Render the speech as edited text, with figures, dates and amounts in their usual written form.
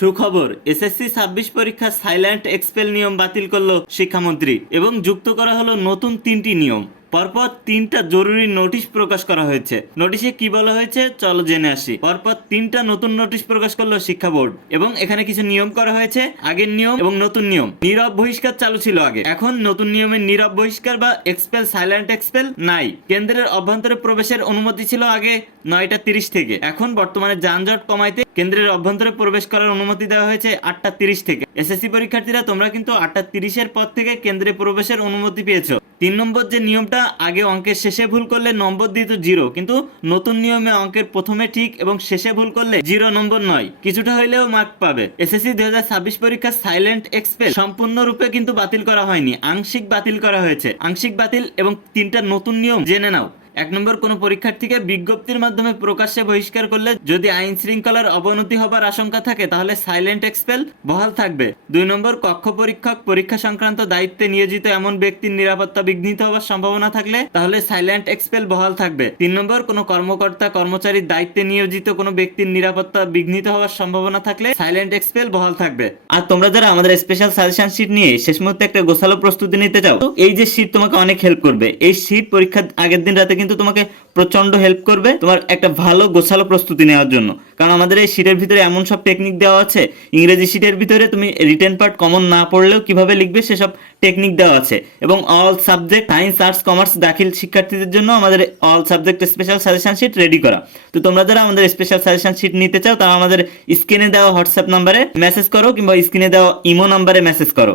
সুখবর, এসএসসি 26 পরীক্ষা silent expel নিয়ম বাতিল করলো শিক্ষামন্ত্রী এবং যুক্ত করা হলো নতুন 3টি নিয়ম। পরপর 3টা জরুরি নোটিশ প্রকাশ করা হয়েছে। নোটিশে কি বলা হয়েছে চলো জেনে আসি। পরপর 3টা নতুন নোটিশ প্রকাশ করলো শিক্ষা বোর্ড এবং এখানে কিছু নিয়ম করা হয়েছে। আগের নিয়ম এবং নতুন নিয়ম। নীরব বহিষ্কার চালু ছিল আগে, এখন নতুন নিয়মে নীরব বহিষ্কার বা এক্সপেল সাইলেন্ট এক্সপেল নাই। কেন্দ্রের অভ্যন্তরে প্রবেশের অনুমতি ছিল আগে 9টা 30 থেকে, এখন বর্তমানে যানজট কমাইতে কেন্দ্রের অভ্যন্তরে প্রবেশ করার অনুমতি দেওয়া হয়েছে 8টা 30 থেকে। এসএসসি পরীক্ষার্থীরা তোমরা কিন্তু 8টা 30-এর পর থেকে কেন্দ্রে প্রবেশের অনুমতি পেয়েছো। 3 নম্বর যে নিয়মটা, আগে অঙ্কের শেষে ভুল করলে নম্বর দিত 0, কিন্তু নতুন নিয়মে অঙ্কের প্রথমে ঠিক এবং শেষে ভুল করলে 0 নম্বর নয়, কিছুটা হইলেও মার্ক পাবে। এসএসসি 2026 পরীক্ষা সাইলেন্ট এক্সপেল সম্পূর্ণরূপে কিন্তু বাতিল করা হয়নি, আংশিক বাতিল করা হয়েছে। আংশিক বাতিল এবং 3টা নতুন নিয়ম জেনে নাও। 1 নম্বর, কোনো পরীক্ষার্থীকে বিজ্ঞপ্তির মাধ্যমে প্রকাশ্যে বহিষ্কার করলে যদি আইন শৃঙ্খলার অবনতি হবার আশঙ্কা থাকে তাহলে সাইলেন্ট এক্সপেল বহাল থাকবে। 2 নম্বর, কক্ষ পরীক্ষক পরীক্ষা সংক্রান্ত দায়িত্বে নিয়োজিত এমন ব্যক্তির নিরাপত্তা বিঘ্নিত হওয়ার সম্ভাবনা থাকলে তাহলে সাইলেন্ট এক্সপেল বহাল থাকবে। 3 নম্বর, কোনো কর্মকর্তা কর্মচারীর দায়িত্বে নিয়োজিত কোনো ব্যক্তির নিরাপত্তা বিঘ্নিত হওয়ার সম্ভাবনা থাকলে সাইলেন্ট এক্সপেল বহাল থাকবে। আর তোমরা যারা আমাদের স্পেশাল সাজেশন শীট নিয়ে শেষ মুহূর্তে একটা গোছালো প্রস্তুতি নিতে চাও, এই যে শীট তোমাকে অনেক হেল্প করবে। এই শীট পরীক্ষার আগের দিন রাতে কিন্তু তোমাকে প্রচন্ড হেল্প করবে তোমার একটা ভালো গোছালো প্রস্তুতি নেওয়ার জন্য। কারণ আমাদের এই শীটের ভিতরে এমন সব টেকনিক দেওয়া আছে, ইংরেজি শীটের ভিতরে তুমি রিটেন পার্ট কমন না পড়লেও কিভাবে লিখবে সেসব টেকনিক দেওয়া আছে। এবং all subject science arts commerce দাখিল শিক্ষার্থীদের জন্য আমাদের all subject special suggestion sheet ready করা। তো তোমরা যারা আমাদের স্পেশাল সাজেশন শীট নিতে চাও তারা আমাদের স্ক্রিনে দেওয়া হোয়াটসঅ্যাপ নাম্বারে মেসেজ করো কিংবা স্ক্রিনে দেওয়া ইমো নাম্বারে মেসেজ করো।